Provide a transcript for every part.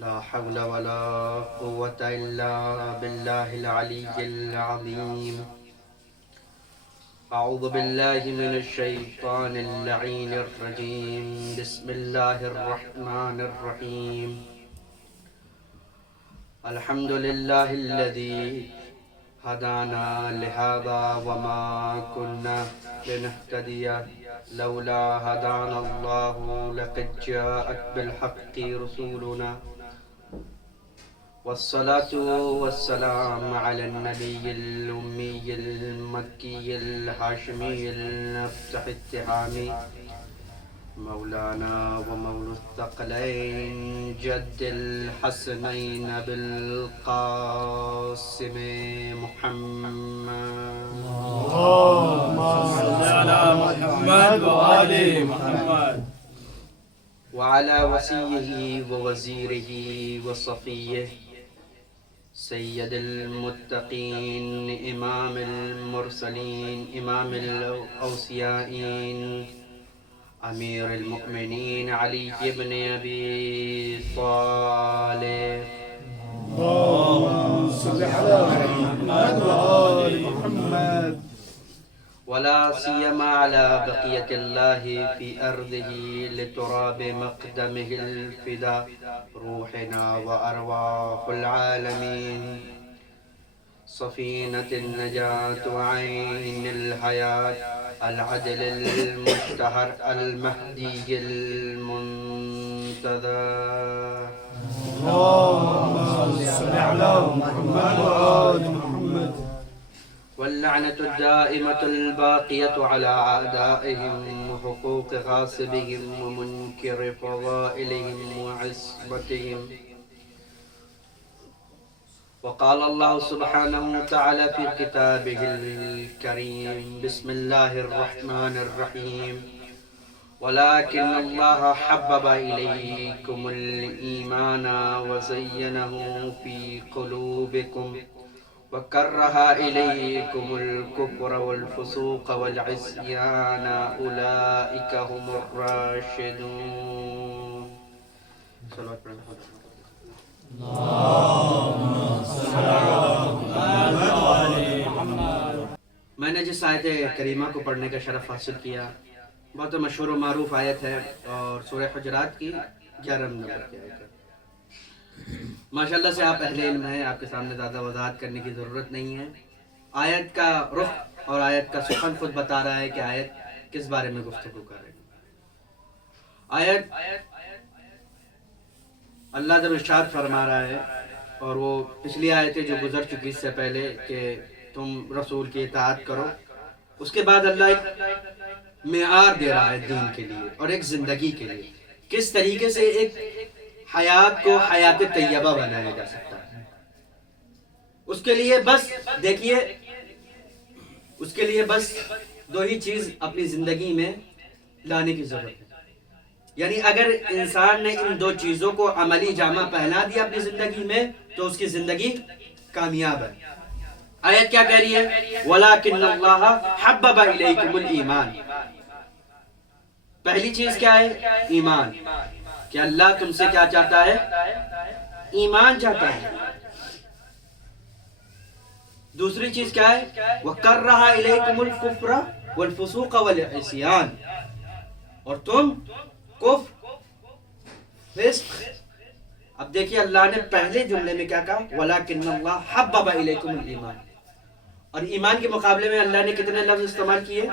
لا حول ولا قوة إلا بالله العلي العظيم. أعوذ بالله من الشيطان اللعين الرجيم. بسم الله الرحمن الرحيم. الحمد لله الذي هدانا لهذا وما كنا لنهتدي لولا هدانا الله لقد جاءت بالحق رسولنا والصلاة والسلام على النبي الأمي المكي الهاشمي المفتح التهامي مولانا ومولى الثقلين جد الحسنين بالقاسم محمد. اللهم صل على محمد وآل محمد. وعلى وصيه ووزيره وصفيه سيد المتقين إمام المرسلين إمام الأوصيائين أمير المؤمنين علي بن أبي طالب. اللهم صل على محمد وآل محمد. ولا سيما على بقية الله في أرضه لتراب مقدمه الفداء روحنا وأرواح العالمين سفينة النجاة وعين الحياة العدل المشتهر المهدي المنتظر. اللهم صل على محمد وآل محمد. واللعنة الدائمة الباقية على أعدائهم وحقوق غاصبهم ومنكر فضائلهم وعصمتهم. وقال الله سبحانه وتعالى في كتابه الكريم بسم الله الرحمن الرحيم ولكن الله حبب إليكم الإيمان وزينه في قلوبكم وكره إليكم الكفر والفسوق والعصيان أولئك هم الراشدون. میں نے جس آیت کریمہ کو پڑھنے کا شرف حاصل کیا بہت مشہور و معروف آیت ہے اور سورہ حجرات کی 11 نمبر کی آیت ہے. ماشاءاللہ سے آپ اہل علم ہیں، آپ کے سامنے زیادہ وضاحت کرنے کی ضرورت نہیں ہے. آیت کا رخ اور آیت کا سخن خود بتا رہا ہے کہ آیت کس بارے میں گفتگو کر رہی ہے. آیت اللہ جب ارشاد فرما رہا ہے اور وہ پچھلی آیتیں جو گزر چکی اس سے پہلے کہ تم رسول کی اطاعت کرو، اس کے بعد اللہ ایک معیار دے رہا ہے دین کے لیے اور ایک زندگی کے لیے کس طریقے سے ایک حیات کو حیات طیبہ بنایا جا سکتا ہے. اس کے لیے بس دیکھیے، اس کے لیے بس دو ہی چیز اپنی زندگی میں لانے کی ضرورت ہے. یعنی اگر انسان نے ان دو چیزوں کو عملی جامہ پہنا دیا اپنی زندگی میں تو اس کی زندگی کامیاب ہے. آیت کیا کہہ رہی ہے؟ وَلَكِنَّ اللَّهَ حَبَّبَ إِلَيْكُمُ الْإِيمَانِ. پہلی چیز کیا ہے؟ ایمان. کہ اللہ تم سے کیا چاہتا ہے؟ ایمان چاہتا ہے. دوسری چیز کیا ہے؟ وَكَرَّهَ إِلَيْكُمُ الْكُفْرَ وَالْفُسُوقَ وَالْعِصْيَانَ. اور تم کفر، فسق. اب دیکھیے اللہ نے پہلے جملے میں کیا کہا؟ وَلَكِنَّ اللَّهَ حَبَّبَ إِلَيْكُمُ الْإِيمَانَ. اور ایمان کے مقابلے میں اللہ نے کتنے لفظ استعمال کیے؟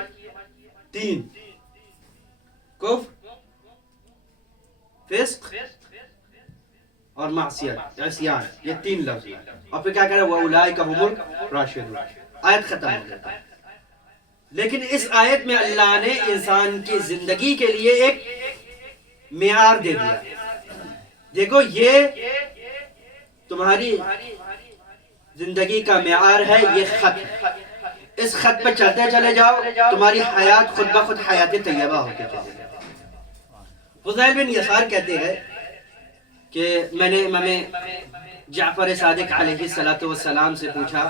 3. کفر، فسق اور معصیت، عصیان. یہ 3 لفظ ہیں. اور پھر کیا کہہ رہا ہے؟ وَأُولَٰئِكَ هُمُ الرَّاشِدُونَ. آیت ختم ہو گئی. لیکن اس آیت میں اللہ نے انسان کی زندگی کے لیے ایک معیار دے دیا. دیکھو یہ تمہاری زندگی کا معیار ہے، یہ خط ہے. اس خط پہ چلتے چلے جاؤ، تمہاری حیات خود بخود حیات طیبہ ہوتے چلے جائے. فضیل بن یسار کہتے ہیں کہ میں نے امام جعفر صادق علیہ السلام سے پوچھا.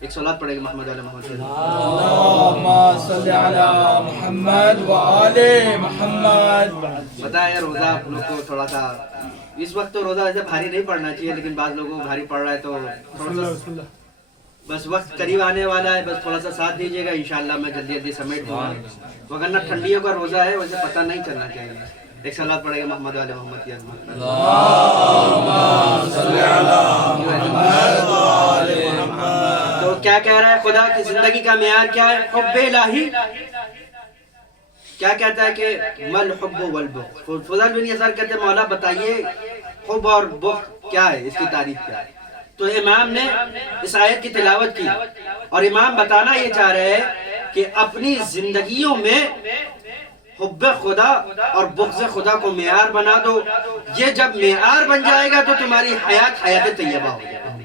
ایک صلوات پڑھے گا محمد علی محمد. اللهم صل على محمد وآل محمد. بتائیں روزہ آپ لوگ کو تھوڑا سا اس وقت تو روزہ ویسے بھاری نہیں پڑنا چاہیے، لیکن بعض لوگوں کو بھاری پڑ رہا ہے تو تھوڑا سا بسم اللہ بس وقت قریب آنے والا ہے، بس تھوڑا سا ساتھ دیجیے گا، انشاءاللہ میں جلدی جلدی سمیٹ دوں گا، وگرنہ ٹھنڈیوں کا روزہ ہے ویسے پتہ نہیں چلنا چاہیے۔ ایک صلوات پڑے گا محمد والے محمد کی عظمت پر۔ تو کیا کہہ رہا ہے خدا کی زندگی کا معیار کیا ہے؟ حب الہی۔ کیا کہتا ہے کہ مل حب والبغض؟ فضل بن یسار کہتے ہیں مولا بتائیے حب اور بغض کیا ہے، اس کی تعریف کیا ہے؟ تو امام نے اس آیت کی تلاوت کی اور امام بتانا یہ چاہ رہے ہیں کہ اپنی زندگیوں میں حب خدا اور بغض خدا کو معیار بنا دو، یہ جب معیار بن جائے گا تو تمہاری حیات حیات طیبہ ہو جائے گی۔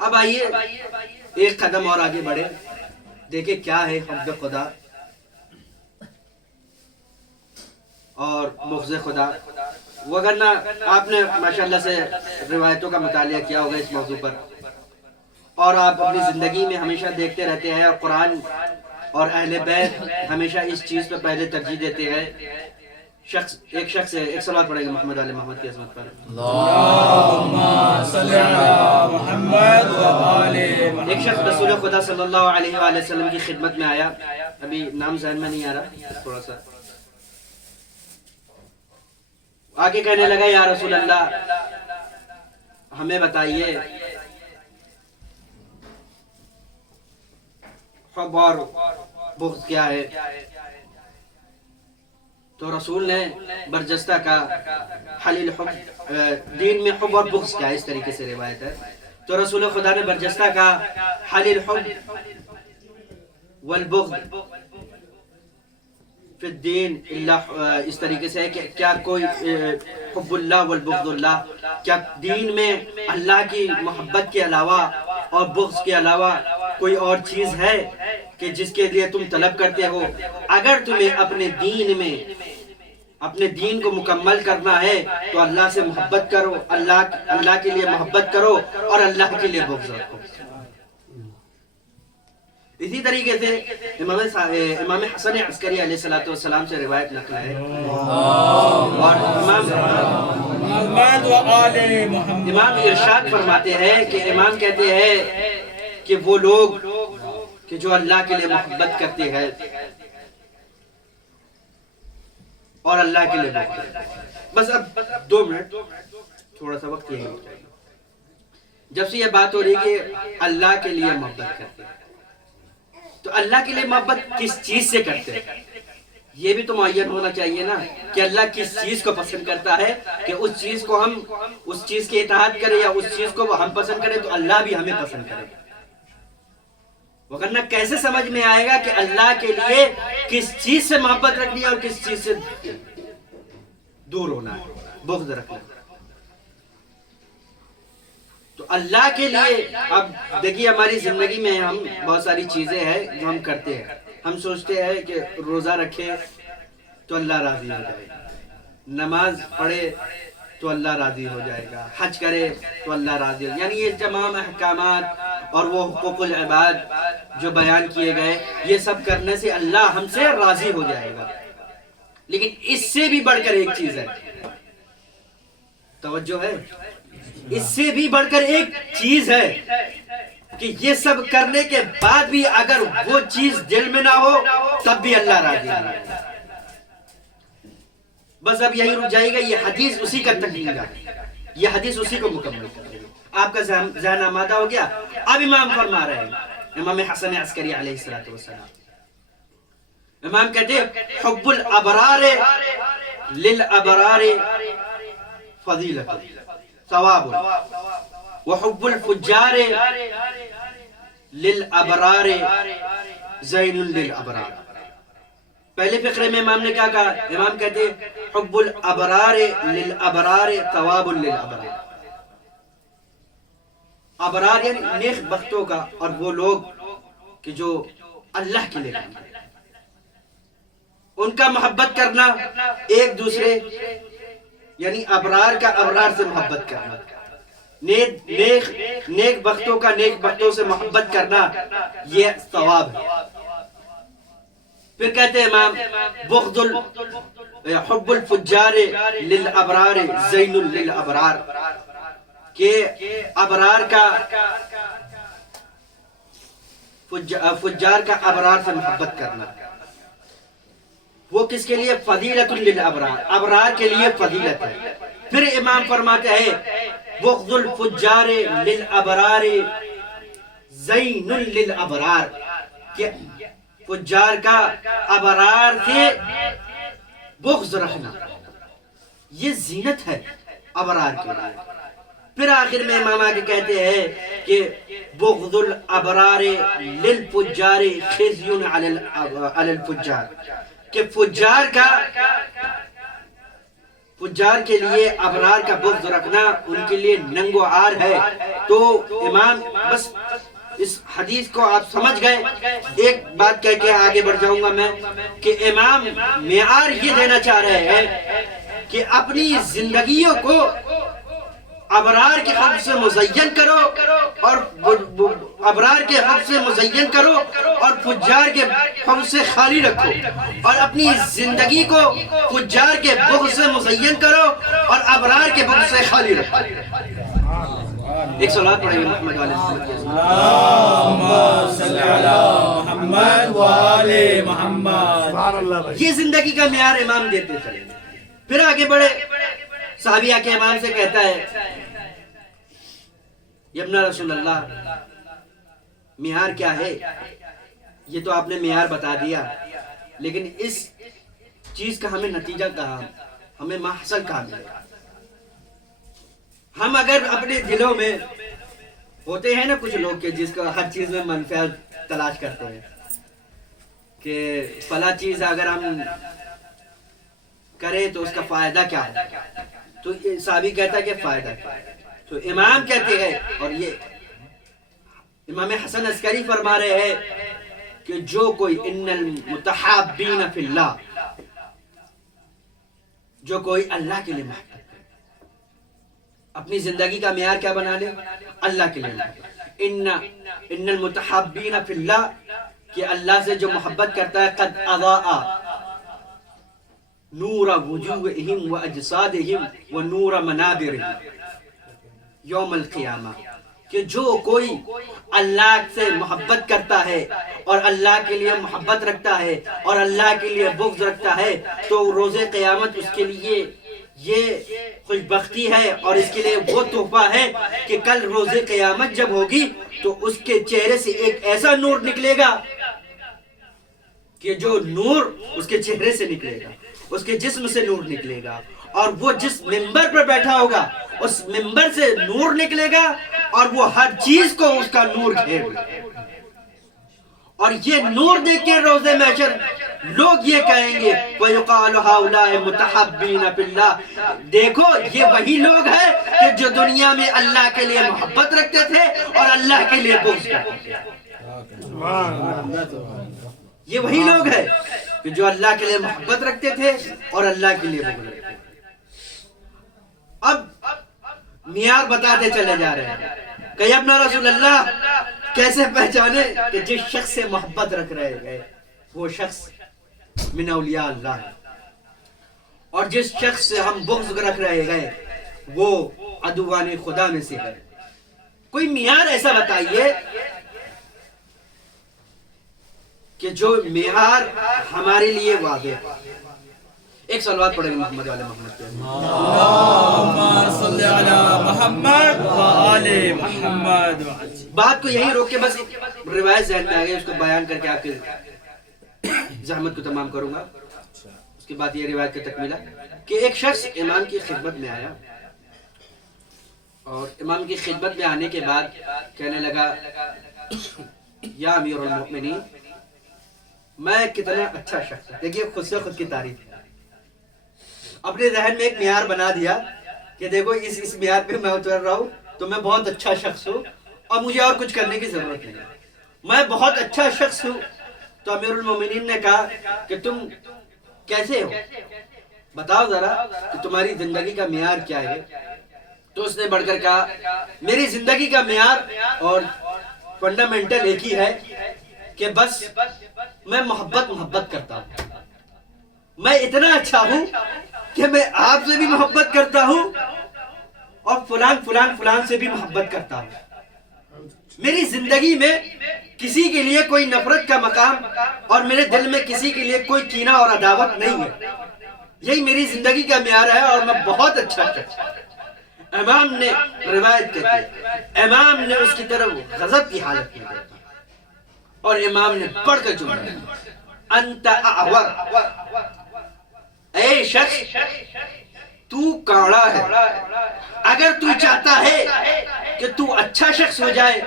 اب آئیے ایک قدم اور آگے بڑھے، دیکھیں کیا ہے حب خدا اور بغض خدا۔ وگرنہ آپ نے ماشاءاللہ سے روایتوں کا مطالعہ کیا ہوگا اس موضوع پر، اور آپ اپنی زندگی میں ہمیشہ دیکھتے رہتے ہیں، اور قرآن اور اہل بیت ہمیشہ اس چیز پہ پہلے ترجیح دیتے ہیں۔ ایک شخص ہے، ایک صلوات پڑھے گا محمد علیہ محمد کی عظمت پر۔ اللہم صلی علی محمد و آل محمد۔ ایک شخص رسول خدا صلی اللہ علیہ وآلہ وسلم کی خدمت میں آیا، ابھی نام ذہن میں نہیں آ رہا، تھوڑا سا آگے کہنے لگا یا رسول اللہ ہمیں بتائیے حب اور بغض کیا ہے؟ تو رسول نے برجستہ کا حلیل حب، دین میں حب اور بغض کیا ہے، اس طریقے سے روایت ہے۔ تو رسول خدا نے برجستہ کا حلیل حب والبغض فی الدین اللہ، اس طریقے سے ہے کہ کیا کوئی حب اللہ والبغض اللہ، کیا دین میں اللہ کی محبت کے علاوہ اور بغض کے علاوہ کوئی اور چیز ہے کہ جس کے لیے تم طلب کرتے ہو؟ اگر تمہیں اپنے دین میں اپنے دین کو مکمل کرنا ہے تو اللہ سے محبت کرو، اللہ کے لیے محبت کرو اور اللہ کے لیے بغض رکھو۔ اسی طریقے سے امام حسن عسکری علیہ السلام سے روایت نقل ہے، اور امام ارشاد فرماتے ہیں کہ امام کہتے ہیں کہ وہ لوگ کہ جو اللہ کے لیے محبت کرتے ہیں اور اللہ کے لیے بغض کرتے ہیں۔ بس اب 2 منٹ تھوڑا سا وقت یہی ہو جائے گا۔ جب سے یہ بات ہو رہی کہ اللہ کے لیے محبت کرتے ہیں، تو اللہ کے لیے محبت کس چیز سے کرتے ہیں یہ بھی تو معین ہونا چاہیے نا، کہ اللہ کس چیز کو پسند کرتا ہے، کہ اس چیز کو ہم اس چیز کی اطاعت کریں یا اس چیز کو ہم پسند کریں تو اللہ بھی ہمیں پسند کرے۔ وگرنہ کیسے سمجھ میں آئے گا کہ اللہ کے لیے کس چیز سے محبت رکھنی ہے اور کس چیز سے دور ہونا ہے، بغض رکھنا ہے۔ تو اللہ کے لیے اب دیکھیے ہماری زندگی میں ہم بہت ساری چیزیں ہیں جو ہم کرتے ہیں، ہم سوچتے ہیں کہ روزہ رکھے تو اللہ راضی ہو جائے گا، نماز پڑھے تو اللہ راضی ہو جائے گا، حج کرے تو اللہ راضی ہو جائے گا، یعنی یہ تمام احکامات اور وہ حقوق العباد جو بیان کیے گئے، یہ سب کرنے سے اللہ ہم سے راضی ہو جائے گا۔ لیکن اس سے بھی بڑھ کر ایک چیز ہے، توجہ ہے، اس سے بھی بڑھ کر ایک چیز ہے کہ یہ سب کرنے کے بعد بھی اگر وہ چیز دل میں نہ ہو تب بھی اللہ راضی نہیں ہے۔ بس اب یہی رک جائے گا، یہ حدیث اسی کا تکمیل ہے، یہ حدیث اسی کو مکمل کر دے گا۔ آپ کا ذہن آمادہ ہو گیا؟ اب امام فرما رہے ہیں، امام حسن عسکری علیہ السلام، امام کہتے ہیں حب الابرار للابرار فضیلت ثواب وحب الفجار للابرار زین للابرار۔ پہلے فقرے میں امام نے کیا کہا؟ امام کہتے ہیں حب الابرار للابرار ثواب للابرار، ابرار یعنی نیک بختوں کا، اور وہ لوگ کہ جو اللہ کے لیے کام کرتے ہیں، ان کا محبت کرنا ایک دوسرے، یعنی ابرار کا ابرار سے محبت کرنا، نیک بختوں کا نیک بختوں سے محبت کرنا، یہ ثواب ہے۔ پھر کہتے ہیں امام حب الفجار للابرار زین للابرار، کہ ابرار کا فجار کا ابرار سے محبت کرنا، وہ کس کے لیے؟ فضیلت للابرار، ابرار کے لیے فضیلت ہے۔ پھر امام فرماتے ہیں بغض الفجار للابرار زین للابرار، کہ فجار کا ابرار سے بغض رکھنا یہ زینت ہے ابرار کے لیے۔ پھر آخر میں امام آگے کہتے ہیں کہ بغض الابرار للفجار خزی علی الفجار، کہ فجار کے لیے ابرار کا بغض رکھنا ان کے لیے ننگ و عار ہے۔ تو امام بس اس حدیث کو آپ سمجھ گئے۔ ایک بات کہہ کے آگے بڑھ جاؤں گا میں، کہ امام معیار یہ دینا چاہ رہے ہیں کہ اپنی زندگیوں کو ابرار کے حب سے مزین کرو، اور ابرار کے حب سے مزین کرو اور فجار کے حب سے خالی رکھو، اور اپنی زندگی کو فجار کے بغض سے مزین کرو اور ابرار کے بغض سے خالی رکھو۔ ایک صلوات پڑھیں گے محمد والے اللہم صلی علی محمد وآل محمد۔ یہ زندگی کا معیار امام دیتے چلے۔ پھر آگے بڑھے، صحابی آ کے امام سے کہتا ہے یا ابن رسول اللہ معیار کیا ہے؟ یہ تو آپ نے معیار بتا دیا، لیکن اس چیز کا ہمیں نتیجہ کہاں، ہمیں محصل کہاں ملے؟ ہم اگر اپنے دلوں میں ہوتے ہیں نا کچھ لوگ کہ جس کو ہر چیز میں منفعت تلاش کرتے ہیں، کہ فلاں چیز اگر ہم کریں تو اس کا فائدہ کیا ہے، تو صحابی کہتا ہے کہ فائدہ کیا ہے، تو امام کہتے ہیں، اور یہ امام حسن عسکری فرما رہے ہیں کہ جو کوئی ان المتحابین فی اللہ، جو کوئی اللہ کے لیے محبت کرے، اپنی زندگی کا معیار کیا بنا لے؟ اللہ کے لیے۔ ان المتحابین فی اللہ، کہ اللہ سے جو محبت کرتا ہے، قد اضاء نور وجوہہم واجسادہم ونور منابرہم یوم القیامہ، کہ جو کوئی اللہ سے محبت کرتا ہے اور اللہ کے لیے محبت رکھتا ہے اور اللہ کے لیے بغض رکھتا ہے، تو روز قیامت اس کے لیے یہ خوش بختی ہے اور اس کے لیے وہ تحفہ ہے کہ کل روز قیامت جب ہوگی تو اس کے چہرے سے ایک ایسا نور نکلے گا کہ جو نور اس کے چہرے سے نکلے گا، اس کے جسم سے نور نکلے گا، اور وہ جس منبر پر بیٹھا ہوگا اس منبر سے نور نکلے گا، اور وہ ہر چیز کو اس کا نور گھیر لے گا۔ اور یہ نور دیکھ کے روز محشر لوگ یہ کہیں گے وَيُقَالُ هَؤُلَاءِ مُتَحَبِّينَ فِي اللَّهِ، دیکھو یہ وہی لوگ ہیں کہ جو دنیا میں اللہ کے لیے محبت رکھتے تھے اور اللہ کے لیے بغض کرتے تھے۔ یہ وہی لوگ ہیں کہ جو اللہ کے لیے محبت رکھتے تھے اور اللہ کے لیے بغض رکھتے تھے۔ اب معیار بتاتے چلے جا رہے ہیں کہ ابن رسول اللہ کیسے پہچانے کہ جس شخص سے محبت رکھ رہے گئے وہ شخص من اولیاء اللہ ہے، اور جس شخص سے ہم بغض رکھ رہے گئے وہ عدوان خدا میں سے ہے۔ کوئی معیار ایسا بتائیے کہ جو معیار ہمارے لیے واضح ہے۔ ایک صلوات پڑھیں گے محمد والے محمد پہ۔ اللہم صلی علی محمد وآل محمد۔ بات کو یہیں روک کے بس روایت ذہن میں آ گئی، اس کو بیان کر کے آپ کے زحمت کو تمام کروں گا۔ اس کے بعد یہ روایت کا تکملہ کہ ایک شخص امام کی خدمت میں آیا، اور امام کی خدمت میں آنے کے بعد کہنے لگا یا امیر المؤمنین، میں کتنا اچھا شخص ہوں۔ دیکھیے خود سے خود کی تعریف، اپنے ذہن میں ایک معیار بنا دیا کہ دیکھو اس معیار پہ میں اتر رہا ہوں تو میں بہت اچھا شخص ہوں اور مجھے اور کچھ کرنے کی ضرورت نہیں ہے، میں بہت اچھا شخص ہوں۔ تو امیر المومنین نے کہا کہ تم کیسے ہو، بتاؤ ذرا کہ تمہاری زندگی کا معیار کیا ہے۔ تو اس نے بڑھ کر کہا میری زندگی کا معیار اور فنڈامنٹل ایک ہی ہے کہ بس میں محبت کرتا ہوں، میں اتنا اچھا ہوں کہ میں آپ سے بھی محبت کرتا ہوں اور فلان سے بھی محبت کرتا ہوں۔ میری زندگی میں کسی کے لیے کوئی نفرت کا مقام اور میرے دل میں کسی کے لیے کوئی کینہ اور عداوت نہیں ہے، یہی میری زندگی کا معیار ہے اور میں بہت اچھا شخص ہوں۔ امام نے روایت کی ہے، امام نے اس کی طرف غضب کی حالت میں دیکھا اور امام نے پڑھ کر جملہ انت اعور، اے شخص تو کاڑا ہے، اگر تو چاہتا ہے کہ تو اچھا شخص ہو جائے،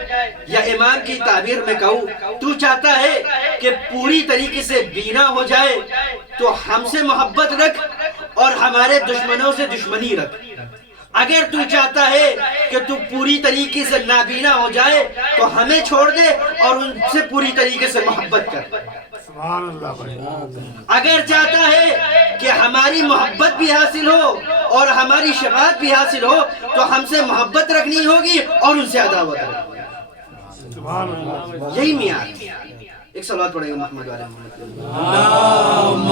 یا امام کی تعبیر میں کہوں تو چاہتا ہے کہ پوری طریقے سے بینا ہو جائے، تو ہم سے محبت رکھ اور ہمارے دشمنوں سے دشمنی رکھ۔ اگر تو چاہتا ہے کہ تو پوری طریقے سے نابینا ہو جائے تو ہمیں چھوڑ دے اور ان سے پوری طریقے سے محبت کر۔ سبحان اللہ بھائی۔ اگر چاہتا ہے کہ ہماری محبت بھی حاصل ہو اور ہماری شفاعت بھی حاصل ہو تو ہم سے محبت رکھنی ہوگی اور ان سے عداوت رکھنی ہوگی۔ سبحان اللہ۔ یہی معیار ہے۔ ایک صلوات پڑھیں گے محمد والے محمد۔ اللہم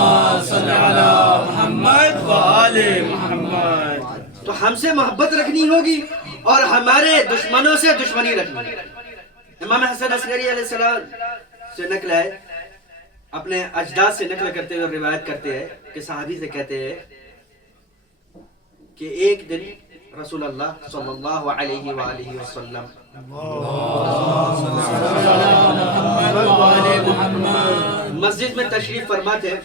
صلی علی محمد و آل محمد۔ تو ہم سے محبت رکھنی ہوگی اور ہمارے دشمنوں سے دشمنی رکھنی ہوگی۔ امام حسن عسکری علیہ السلام سے نقل ہے، اپنے اجداد سے نقل کرتے ہوئے روایت کرتے ہیں کہ صحابی سے کہتے ہیں کہ ایک دن رسول اللہ صلی اللہ علیہ وآلہ وسلم مسجد میں تشریف فرما تھے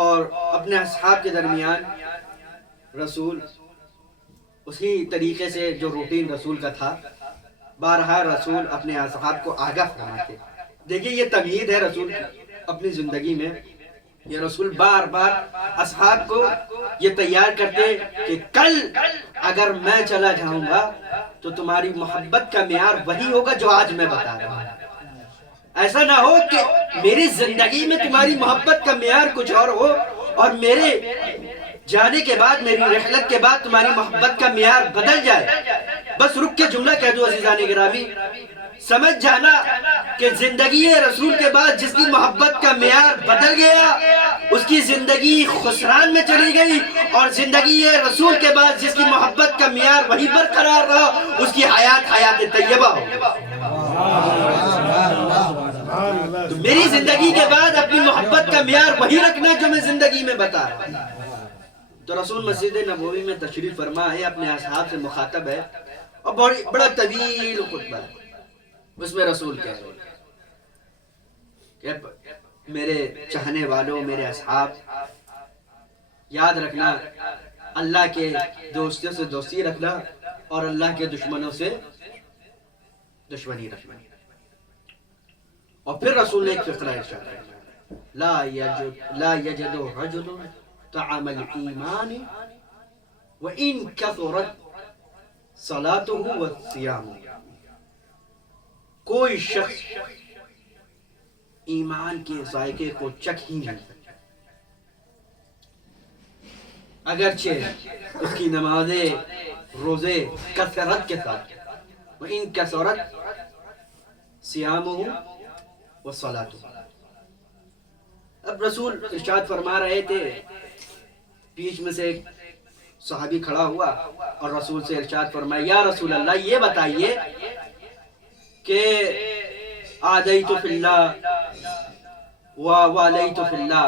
اور اپنے اصحاب کے درمیان رسول اسی طریقے سے جو روٹین رسول کا تھا، بارہا رسول اپنے اصحاب کو آگاہ فرماتے۔ دیکھیں یہ تمہید ہے رسول کی اپنی زندگی میں، یہ رسول بار بار اصحاب کو یہ تیار کرتے کہ کل اگر میں چلا جاؤں گا تو تمہاری محبت کا معیار وہی ہوگا جو آج میں بتا رہا ہوں۔ ایسا نہ ہو کہ میری زندگی میں تمہاری محبت کا معیار کچھ اور ہو اور میرے جانے کے بعد، میری رحلت کے بعد تمہاری محبت کا معیار بدل جائے۔ بس رک کے جملہ کہہ دو عزیزان گرامی، سمجھ جانا کہ زندگی رسول کے بعد جس کی محبت کا معیار بدل گیا اس کی زندگی خسران میں چلی گئی، اور زندگی رسول کے بعد جس کی محبت کا معیار وہی برقرار رہا اس کی حیات طیبہ ہو۔ تو میری زندگی کے بعد اپنی محبت کا معیار وہی رکھنا جو میں زندگی میں بتا رہا ہوں۔ تو رسول مسجد نبوی میں تشریف فرما ہے، اپنے اصحاب سے مخاطب ہے اور بڑا طویل خطبہ ہے۔ اس میں رسول کہہ رہے کہ میرے چاہنے والوں، میرے اصحاب، یاد رکھنا اللہ کے دوستوں سے دوستی رکھنا اور اللہ کے دشمنوں سے دشمنی رکھنا۔ اور پھر رسول نے ایک فقرہ ارشاد فرمایا، لا یجد رجل طعم الایمان وان کثرت صلاته وصيامه۔ کوئی شخص ایمان کے ذائقے کو چکھ ہی نہیں سکتا، اگرچہ اس کی نمازیں روزے کثرت کے ساتھ، وَإِن كَثُرَتْ صِيَامُهُ وَصَلَاتُهُ۔ اب رسول ارشاد فرما رہے تھے، بیچ میں سے ایک صحابی کھڑا ہوا اور رسول سے ارشاد فرمایا، یا رسول اللہ یہ بتائیے کہ آدیت فی اللہ والیت فی اللہ،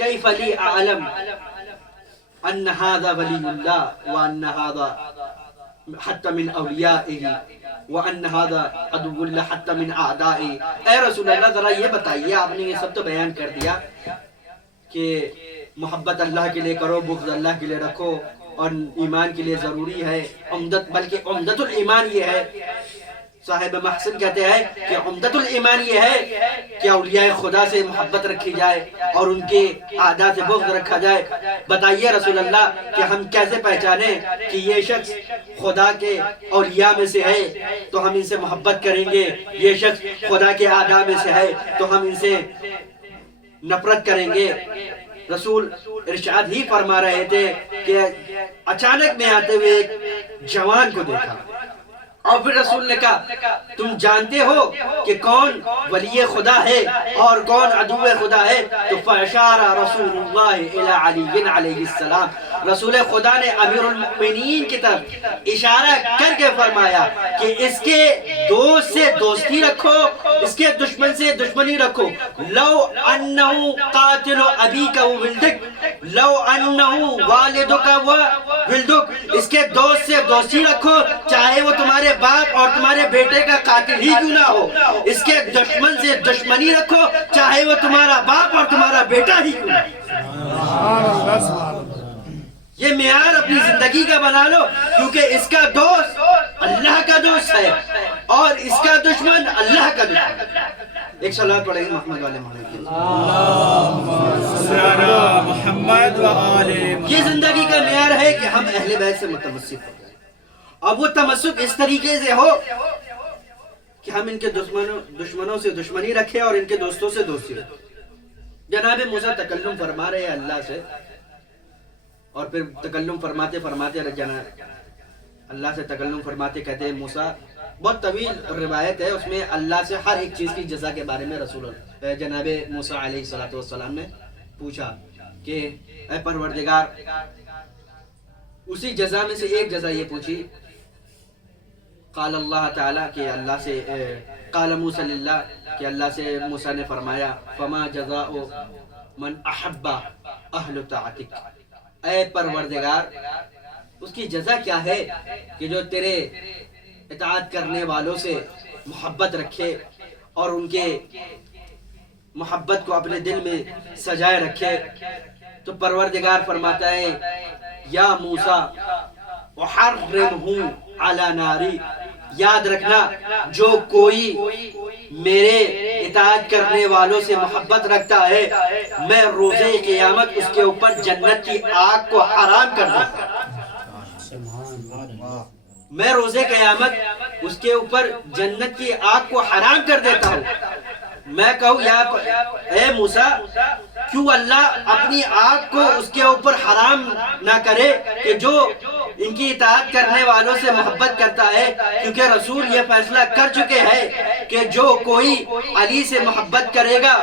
کیف لی اعلم ان هذا ولی اللہ وان هذا حتی من اولیائه وان هذا عدو اللہ حتی من اعدائه۔ اے رسول اللہ ذرا یہ بتائیے، آپ نے یہ سب تو بیان کر دیا کہ محبت اللہ کے لیے کرو، بغض اللہ کے لیے رکھو، اور ایمان کے لیے ضروری ہے بلکہ عمدۃ الایمان یہ ہے، صاحب محسن کہتے ہیں کہ عمدۃ الایمان یہ ہے کہ اولیاء خدا سے محبت رکھی جائے اور ان کے اعداء سے بغض رکھا جائے۔ بتائیے رسول اللہ کہ ہم کیسے پہچانیں کہ یہ شخص خدا کے اولیاء میں سے ہے تو ہم ان سے محبت کریں گے، یہ شخص خدا کے اعداء میں سے ہے تو ہم ان سے نفرت کریں گے۔ رسول ارشاد ہی فرما رہے تھے کہ اچانک میں آتے ہوئے ایک جوان کو دیکھا، اور پھر رسول نے کہا تم جانتے ہو کہ کون ولی خدا ہے اور کون عدو خدا ہے؟ تو فاشار رسول اللہ الی علی علیہ السلام، رسول خدا نے امیر المؤمنین کی طرف اشارہ کر کے فرمایا کہ اس کے دوست سے دوستی رکھو، اس کے دشمن سے دشمنی رکھو. لو انہو قاتل ابیک و ولدک، لو انہو والدک و ولدک، اس کے دوست سے دوستی رکھو چاہے وہ تمہارے باپ اور تمہارے بیٹے کا قاتل ہی کیوں نہ ہو. اس کے دشمن سے دشمنی رکھو چاہے وہ تمہارا باپ اور تمہارا بیٹا ہی کیوں نہ ہو. یہ معیار اپنی زندگی کا بنا لو، کیونکہ اس کا دوست اللہ کا دوست ہے اور اس کا دشمن اللہ کا دشمن. ایک صلوات پڑھیں گے محمد والے محمد و آل محمد. یہ زندگی کا معیار ہے کہ ہم اہل بیت سے متمسک ہو جائیں. اب وہ تمسک اس طریقے سے ہو کہ ہم ان کے دشمنوں سے دشمنی رکھیں اور ان کے دوستوں سے دوستی رکھیں. جناب موسیٰ تکلم فرما رہے ہیں اللہ سے، اور پھر تکلم فرماتے فرماتے اللہ سے تکلم فرماتے کہتے ہیں موسیٰ، بہت طویل روایت ہے، اس میں اللہ سے ہر ایک چیز کی جزا کے بارے میں رسول جناب موسیٰ علیہ السلام نے پوچھا کہ اے پروردگار، اسی جزا میں سے ایک جزا یہ پوچھی. قال اللہ تعالیٰ کہ اللہ سے قال موسیٰ للہ کہ اللہ سے موسیٰ نے فرمایا فما جزاء من احب اہل طاعتک، اے پروردگار اس کی جزا کیا ہے کہ جو تیرے اطاعت کرنے والوں سے محبت رکھے اور ان کے محبت کو اپنے دل میں سجائے رکھے. تو پروردگار فرماتا ہے یا موسیٰ احرمہ علی ناری، یاد رکھنا جو کوئی میرے اطاعت کرنے والوں سے محبت رکھتا ہے میں روز قیامت اس کے اوپر جنت کی آگ کو حرام کر دوں. میں روز قیامت اس کے اوپر جنت کی آگ کو حرام کر دیتا ہوں. میں کہوں یا اے موسیٰ، کیوں اللہ اپنی آگ کو اس کے اوپر حرام نہ کرے کہ جو ان کی اطاعت کرنے والوں سے محبت کرتا ہے، کیونکہ رسول یہ فیصلہ کر چکے ہیں کہ جو کوئی علی سے محبت کرے گا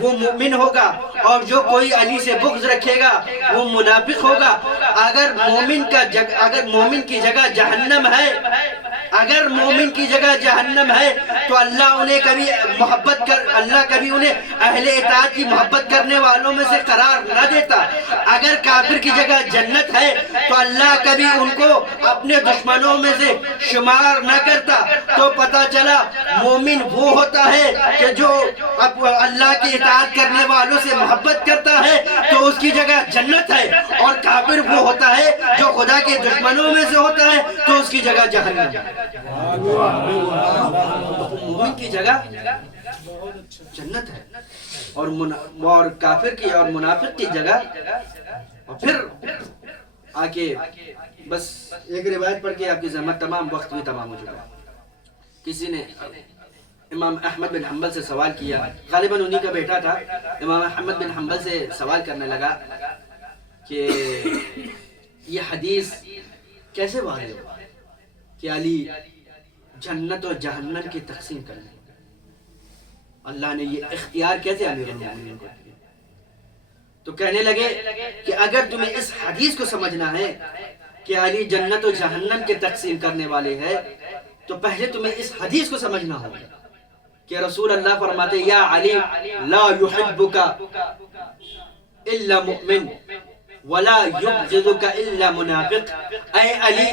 وہ مومن ہوگا اور جو کوئی علی سے بغض رکھے گا وہ منافق ہوگا. اگر مومن کی جگہ جہنم ہے، اگر مومن کی جگہ جہنم ہے تو اللہ کبھی انہیں اہل اطاعت کی محبت کرنے والوں میں سے قرار نہ دیتا. اگر کافر کی جگہ جنت ہے تو اللہ کبھی ان کو اپنے دشمنوں میں سے شمار نہ کرتا. تو پتہ چلا مومن وہ ہوتا ہے کہ جو اللہ کی اطاعت کرنے والوں سے محبت کرتا ہے تو اس کی جگہ جنت ہے، اور کافر وہ ہوتا ہے جو خدا کے دشمنوں میں سے ہوتا ہے تو اس کی جگہ جہنم. مومن کی جگہ جنت ہے اور کافر کی اور منافق کی جگہ. اور پھر آکے بس ایک روایت پڑھ کے آپ کی زحمت تمام، وقت بھی تمام ہو چکا. کسی نے امام احمد بن حنبل سے سوال کیا، غالباً انہی کا بیٹا تھا. امام احمد بن حنبل سے سوال کرنے لگا کہ یہ حدیث کیسے واضح ہو کہ علی جنت اور جہنم کی تقسیم کرنے، اللہ نے یہ اختیار کیسے امیر المومنین کو دیا؟ تو کہنے لگے کہ اگر تمہیں اس حدیث کو سمجھنا ہے کہ علی جنت و جہنم کے تقسیم کرنے والے ہیں تو پہلے تمہیں اس حدیث کو سمجھنا ہوگا کہ رسول اللہ فرماتے یا علی لا يحبک الا مؤمن ولا یبغضک الا منافق. اے علی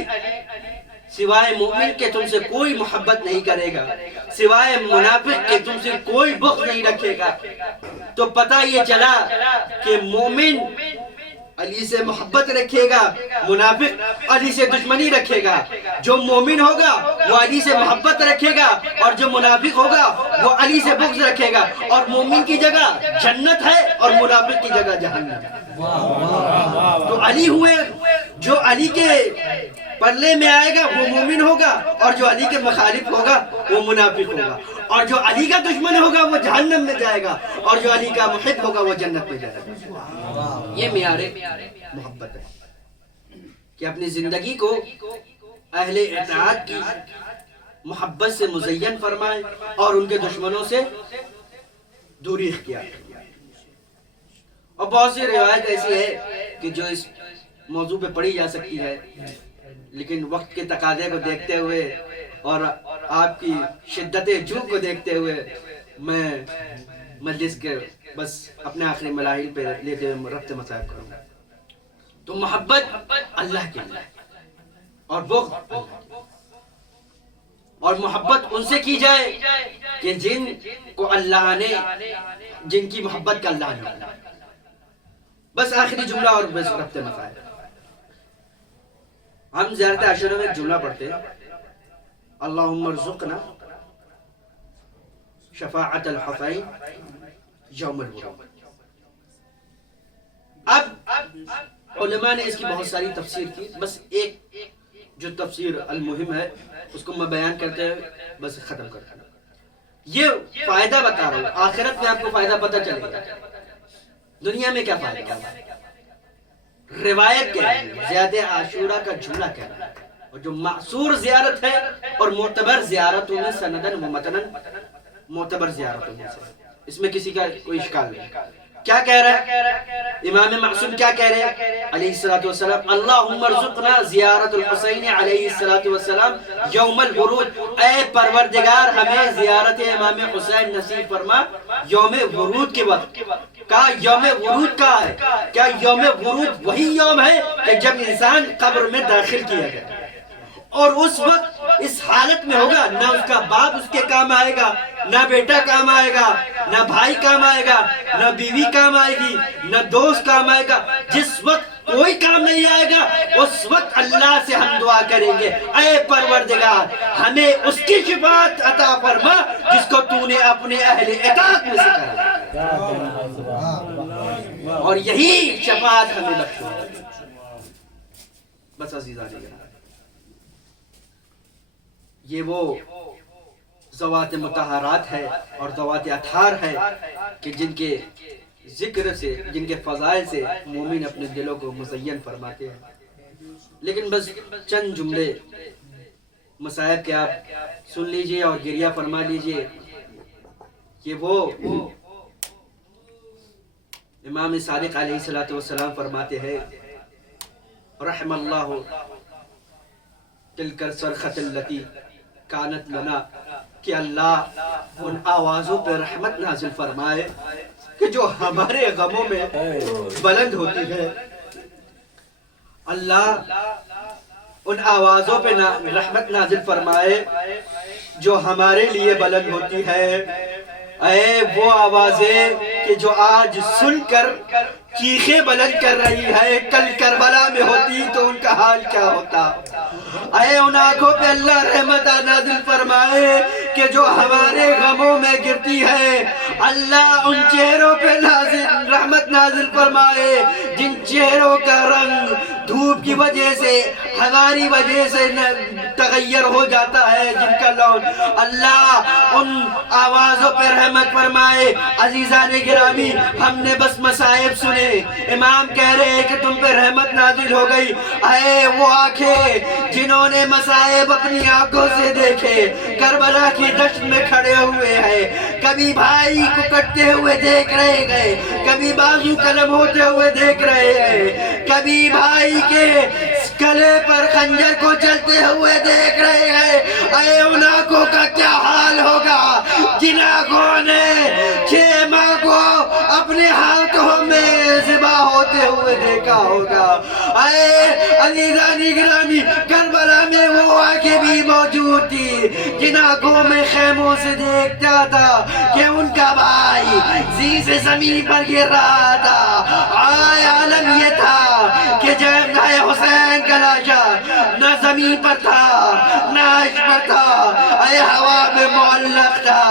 سوائے مومن کے تم سے کوئی محبت نہیں کرے گا، سوائے منافق کے تم سے کوئی بغض نہیں رکھے گا. تو پتہ یہ چلا کہ مومن علی سے محبت رکھے گا، منافق علی سے دشمنی رکھے گا. جو مومن ہوگا وہ علی سے محبت رکھے گا اور جو منافق ہوگا وہ علی سے بغض رکھے گا. اور مومن کی جگہ جنت ہے اور منافق کی جگہ جہنم ہے. تو علی ہوئے جو علی کے پلے میں آئے گا وہ مومن ہوگا اور جو علی کے مخالف ہوگا وہ منافق ہوگا. اور جو علی کا دشمن ہوگا وہ جہنم میں جائے گا اور جو علی کا محب ہوگا وہ جنت میں جائے گا. یہ معیار محبت ہے کہ اپنی زندگی کو اہل اطاعت کی محبت سے مزین فرمائے اور ان کے دشمنوں سے دوری اختیار فرمائے۔ اور بہت سی روایت ایسی ہے کہ جو اس موضوع پہ پڑھی جا سکتی ہے، لیکن وقت کے تقاضے کو دیکھتے ہوئے اور آپ کی شدت جو کو دیکھتے ہوئے میں مجلس کے بس اپنے آخری مراحل پہ لیتے ہوئے ربط مصائب کروں گا۔ تو محبت اللہ کے لیے اور بغض اللہ کے لیے، اور محبت ان سے کی جائے کہ جن کو اللہ نے، جن کی محبت کا اللہ نے۔ بس آخری جملہ اور بس ربط مصائب۔ ہم زیارت عاشورہ میں ایک جملہ پڑھتے ہیں، اللہم ارزقنا شفاعت الحسین یوم الورود۔ اب علماء نے اس کی بہت ساری تفسیر کی، بس ایک جو تفسیر المہم ہے اس کو میں بیان کرتے ہوئے بس ختم کرتا ہوں۔ یہ فائدہ بتا رہا ہوں، آخرت میں آپ کو فائدہ پتہ چلے گا، دنیا میں کیا فائدہ ہے۔ روایت کہہ رہی ہے، زیارت عاشورہ کا جملہ کہہ رہا ہے، اور جو معصور زیارت ہے اور معتبر زیارتوں میں سندن و متنن معتبر زیارتوں میں سے، اس میں کسی کا کوئی اشکال نہیں۔ کیا کہہ رہا ہے امام معصوم؟ کیا کہہ رہے ہیں علیہ الصلوۃ والسلام؟ اللہم ارزقنا زیارت الحسین علیہ الصلوۃ والسلام یوم الورود، اے پروردگار ہمیں زیارت امام حسین نصیب فرما یوم ورود کے وقت۔ کہا یوم ورود کا ہے، کیا یوم ورود وہی یوم ہے کہ جب انسان قبر میں داخل کیا گیا اور اس وقت اس حالت میں ہوگا، نہ اس کا باپ اس کے کام آئے گا، نہ بیٹا کام آئے گا، نہ بھائی کام آئے گا، نہ بیوی کام آئے گی، نہ دوست کام آئے گا۔ جس وقت کوئی کام نہیں آئے گا اس وقت اللہ سے ہم دعا کریں گے، اے پروردگار ہمیں اس کی شفاعت عطا فرما جس کو تو نے اپنے اہل اطاعت میں سے کرا، اور یہی شفاعت ہمیں بخشو۔ بس عزیزان گرامی، یہ وہ ذوات مطہرات ہے اور ذوات اطہار ہے کہ جن کے ذکر سے، جن کے فضائل سے مومن اپنے دلوں کو مزین فرماتے ہیں۔ لیکن بس چند جملے مصائب کے آپ سن لیجئے اور گریہ فرما لیجئے کہ وہ امام صادق علیہ السلام فرماتے ہیں، رحم اللہ تلک الصرخۃ التی کانت لنا، کہ اللہ ان آوازوں پہ رحمت نازل فرمائے کہ جو ہمارے غموں میں بلند ہوتی ہے۔ اللہ ان آوازوں پہ رحمت نازل فرمائے جو ہمارے لیے بلند ہوتی ہے۔ اے وہ آوازیں کہ جو آج سن کر چیخیں بلند کر رہی ہے، کل کربلا میں ہوتی تو ان کا حال کیا ہوتا۔ اے ان آنکھوں پہ اللہ رحمت نازل فرمائے کہ جو ہمارے غموں میں گرتی ہے، اللہ ان چہروں پہ رحمت نازل فرمائے جن چہروں کا رنگ دھوپ کی وجہ سے، ہماری وجہ سے تغیر ہو جاتا ہے، جن کا لون، اللہ ان آوازوں پہ رحمت فرمائے۔ عزیزان گرامی، ہم نے بس مصائب سنے، امام کہہ رہے ہیں کہ تم پہ رحمت نازل ہو گئی۔ اے وہ آنکھیں جنہوں نے مصائب اپنی آنکھوں سے دیکھے، کربلا کی دشت میں کھڑے ہوئے ہیں، کبھی بھائی کو کٹتے ہوئے دیکھ رہے گئے، کبھی بازو قلم ہوتے ہوئے دیکھ رہے ہیں، کبھی بھائی کے گلے پر خنجر کو چلتے ہوئے دیکھ رہے ہیں۔ اے ان آنکھوں کا کیا حال ہوگا جن آنکھوں نے 6 ماہ کو اپنے ہاتھوں میں ذبح ہوتے ہوئے دیکھا ہوگا۔ اے عزیزان گرامی، کربلا میں وہ آنکھیں بھی موجود تھی جن آنکھوں میں خیموں سے دیکھتا تھا کہ ان کا بھائی زیر سے زمین پر گر رہا تھا۔ عالم یہ تھا کہ جب حسین کا لاشا نہ زمین پر تھا نہ عرش پر تھا، اے ہوا میں معلق تھا،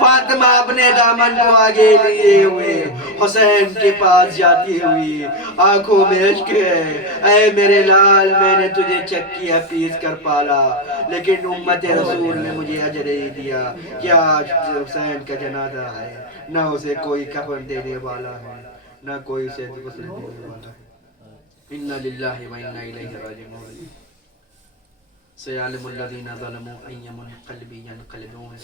فاطمہ اپنے دامن کو آگے لیے ہوئے حسین کے پاس جاتی ہوئی، آنکھوں میں اشک ہے، اے میرے لال میں نے تجھے چکیا پیس کر پالا، لیکن امت رسول نے مجھے اجر ہی دیا کہ آج حسین کا جنازہ ہے، نہ اسے کوئی کفن دینے والا ہے، نہ کوئی اسے غسل دینے والا ہے۔ اِنَّا لِلَّهِ وَإِنَّا إِلَيْهِ رَاجِعُونَ۔ سيعلم الذين ظلموا أي منقلب ينقلبون